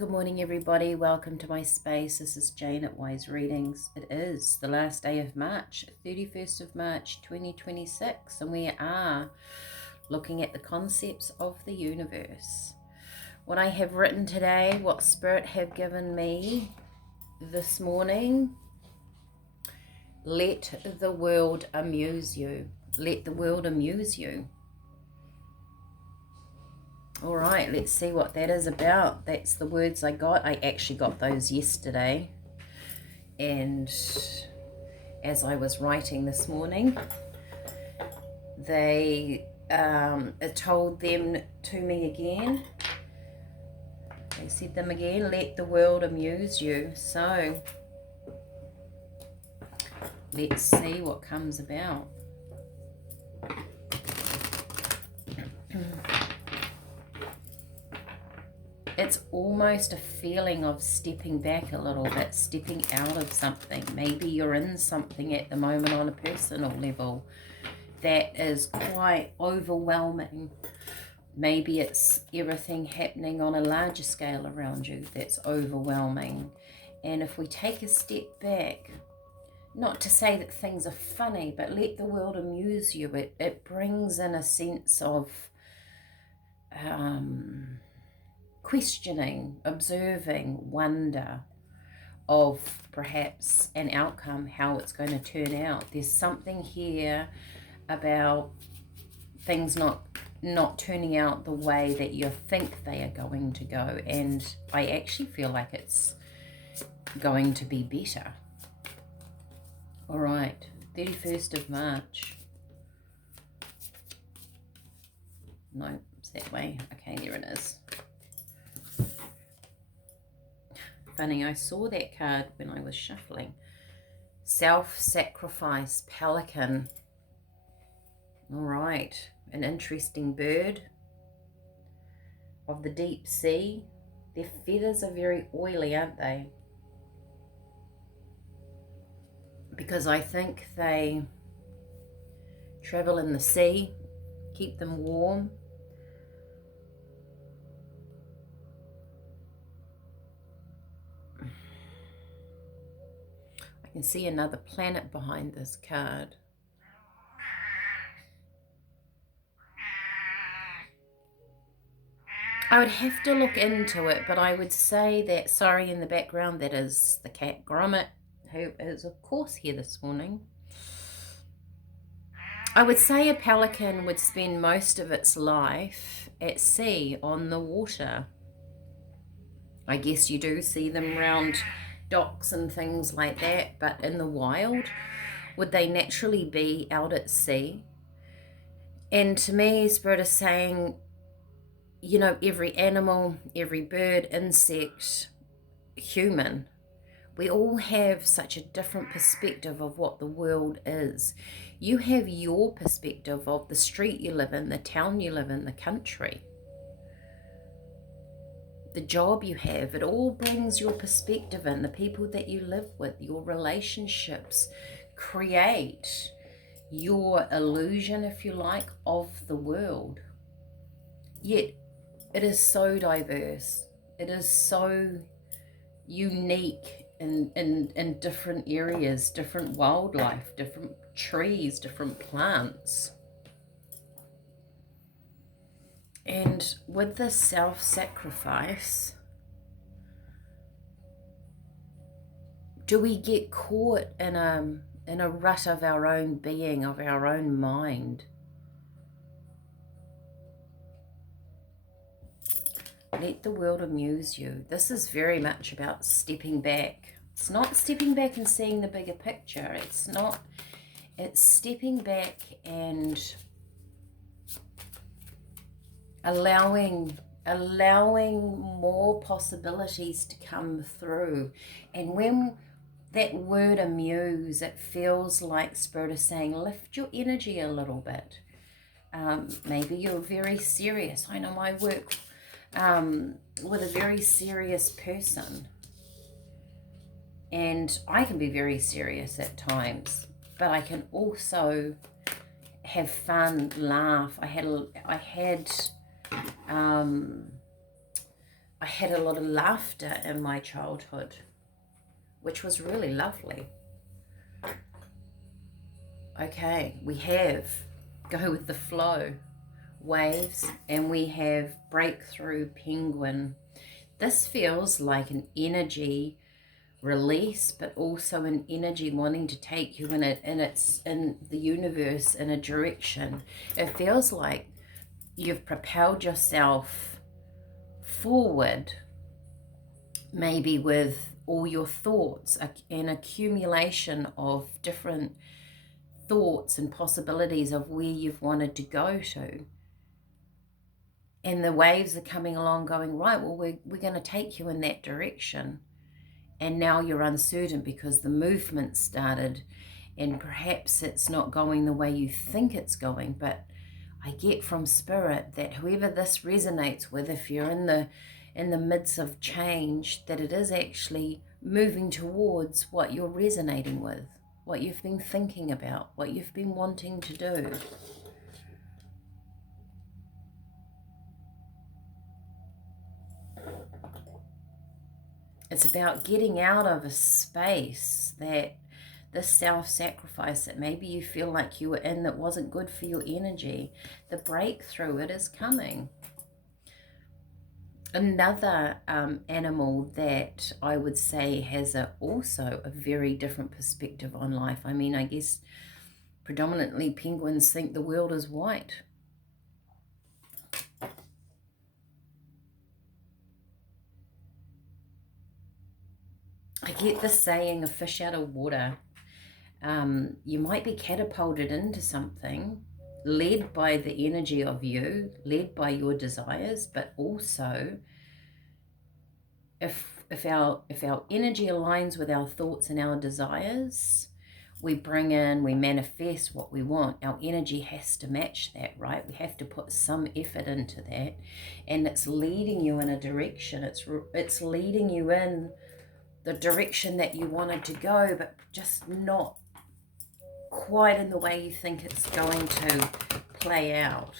Good morning, everybody. Welcome to my space. This is Jane at Wise Readings. It is the last day of March, 31st of March, 2026, and we are looking at the concepts of the universe. What I have written today, what Spirit have given me this morning, let the world amuse you. Let the world amuse you. All right, let's see what that is about. That's the words I got. I actually got those yesterday. And as I was writing this morning, they told them to me again. They said them again, let the world amuse you. So let's see what comes about. It's almost a feeling of stepping back a little bit, stepping out of something. Maybe you're in something at the moment on a personal level that is quite overwhelming. Maybe it's everything happening on a larger scale around you that's overwhelming. And if we take a step back, not to say that things are funny, but let the world amuse you. It brings in a sense of questioning, observing, wonder of perhaps an outcome, how it's going to turn out. There's something here about things not turning out the way that you think they are going to go, and I actually feel like it's going to be better. All right, 31st of March. No, it's that way. Okay, there it is. Funny, I saw that card when I was shuffling. Self-sacrifice, pelican. All right, an interesting bird of the deep sea. Their feathers are very oily, aren't they? Because I think they travel in the sea, keep them warm. I can see another planet behind this card. I would have to look into it, but I would say that, sorry, in the background, that is the cat Gromit, who is, of course, here this morning. I would say a pelican would spend most of its life at sea, on the water. I guess you do see them around docks and things like that, but in the wild, would they naturally be out at sea? And to me, Spirit is saying, you know, every animal, every bird, insect, human, we all have such a different perspective of what the world is. You have your perspective of the street you live in, the town you live in, the country, the job you have. It all brings your perspective in. The people that you live with, your relationships create your illusion, if you like, of the world. Yet it is so diverse. It is so unique in different areas, different wildlife, different trees, different plants. And with this self-sacrifice, do we get caught in a rut of our own being, of our own mind? Let the world amuse you. This is very much about stepping back. It's not stepping back and seeing the bigger picture. It's stepping back and allowing more possibilities to come through. And when that word amuse, it feels like Spirit is saying, lift your energy a little bit. Maybe you're very serious. I know I work with a very serious person, and I can be very serious at times, but I can also have fun, laugh. I had had a lot of laughter in my childhood, which was really lovely. Okay, we have go with the flow, waves, and we have breakthrough penguin. This feels like an energy release, but also an energy wanting to take you in the universe in a direction. It feels like you've propelled yourself forward, maybe with all your thoughts, an accumulation of different thoughts and possibilities of where you've wanted to go to. And the waves are coming along going, right, well, we're going to take you in that direction. And now you're uncertain because the movement started and perhaps it's not going the way you think it's going. But I get from Spirit that whoever this resonates with, if you're in the midst of change, that it is actually moving towards what you're resonating with, what you've been thinking about, what you've been wanting to do. It's about getting out of a space that this self-sacrifice that maybe you feel like you were in that wasn't good for your energy. The breakthrough, it is coming. Another animal that I would say has also a very different perspective on life. I mean, I guess predominantly penguins think the world is white. I get this saying, a fish out of water. You might be catapulted into something, led by the energy of you, led by your desires, but also if our energy aligns with our thoughts and our desires, we manifest what we want. Our energy has to match that, right? We have to put some effort into that, and it's leading you in a direction. It's leading you in the direction that you wanted to go, but just not quite in the way you think it's going to play out.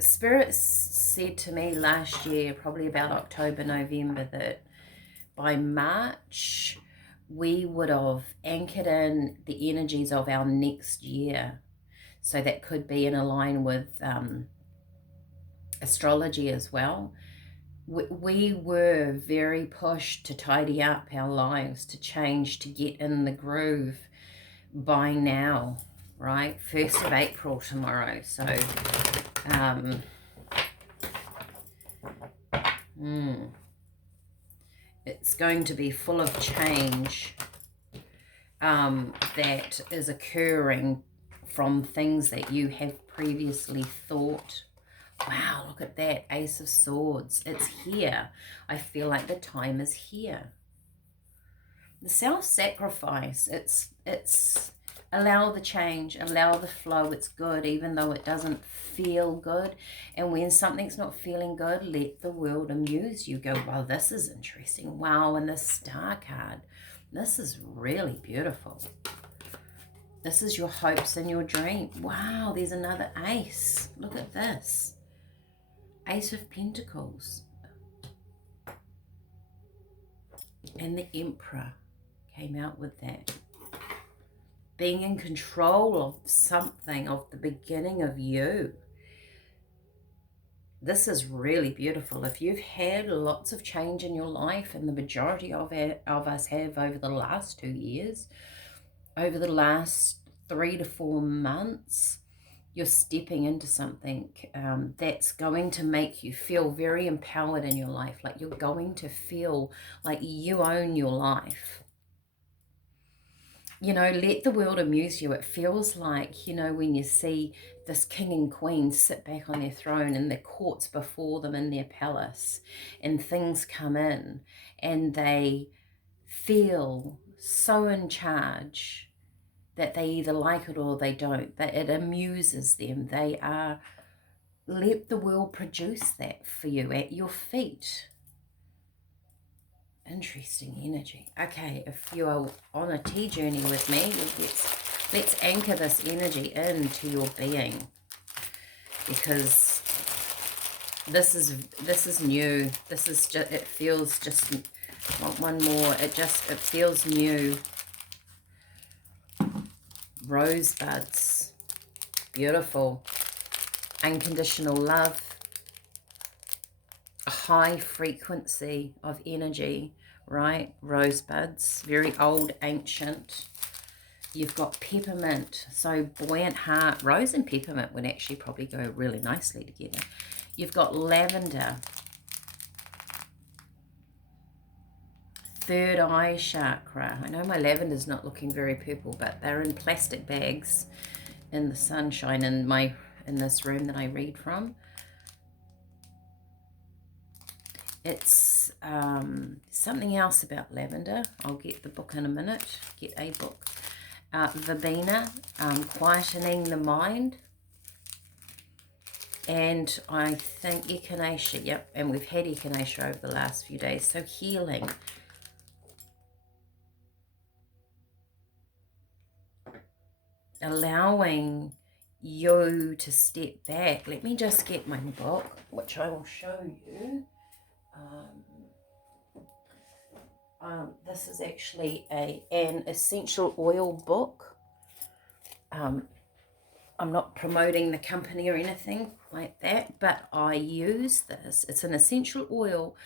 Spirit said to me last year, probably about October, November, that by March we would have anchored in the energies of our next year. So that could be in line with astrology as well. We were very pushed to tidy up our lives, to change, to get in the groove by now, right? 1st of April tomorrow. So, it's going to be full of change that is occurring from things that you have previously thought. Wow, look at that, Ace of Swords. It's here. I feel like the time is here. The self-sacrifice, it's allow the change, allow the flow. It's good, even though it doesn't feel good. And when something's not feeling good, let the world amuse you. Go, wow, this is interesting. Wow, and the Star card. This is really beautiful. This is your hopes and your dream. Wow, there's another ace. Look at this. Ace of Pentacles. And the Emperor came out with that. Being in control of something, of the beginning of you. This is really beautiful. If you've had lots of change in your life, and the majority of us have over the last 2 years, over the last 3 to 4 months, you're stepping into something that's going to make you feel very empowered in your life. Like you're going to feel like you own your life. You know, let the world amuse you. It feels like, you know, when you see this king and queen sit back on their throne and the courts before them in their palace, and things come in and they feel so in charge that they either like it or they don't, that it amuses them. They are, let the world produce that for you at your feet. Interesting energy. Okay, if you are on a tea journey with me, let's anchor this energy into your being, because This is new. This is just, it feels just, want one more. It feels new. Rosebuds. Beautiful. Unconditional love. A high frequency of energy, right? Rosebuds. Very old, ancient. You've got peppermint. So buoyant heart. Rose and peppermint would actually probably go really nicely together. You've got lavender. Third eye chakra. I know my lavender's not looking very purple, but they're in plastic bags in the sunshine in this room that I read from. It's something else about lavender. I'll get the book in a minute. Get a book. Verbena, quietening the mind. And I think echinacea. Yep, and we've had echinacea over the last few days. So healing. Allowing you to step back. Let me just get my book, which I will show you. This is actually an essential oil book. I'm not promoting the company or anything like that, but I use this. It's an essential oil,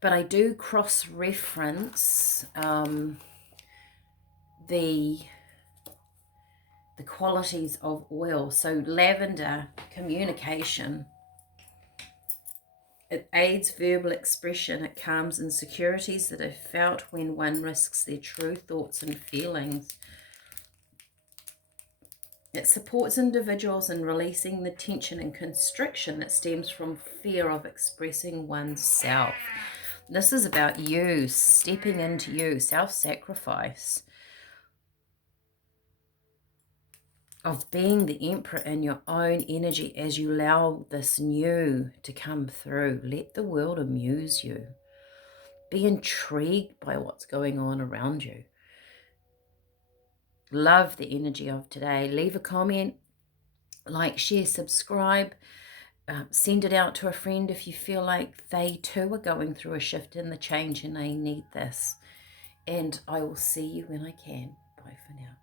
but I do cross-reference the qualities of oil. So lavender, communication. It aids verbal expression. It calms insecurities that are felt when one risks their true thoughts and feelings. It supports individuals in releasing the tension and constriction that stems from fear of expressing oneself. This is about you, stepping into you, self-sacrifice, of being the emperor in your own energy as you allow this new to come through. Let the world amuse you. Be intrigued by what's going on around you. Love the energy of today. Leave a comment, like, share, subscribe. Send it out to a friend if you feel like they too are going through a shift in the change and they need this. And I will see you when I can. Bye for now.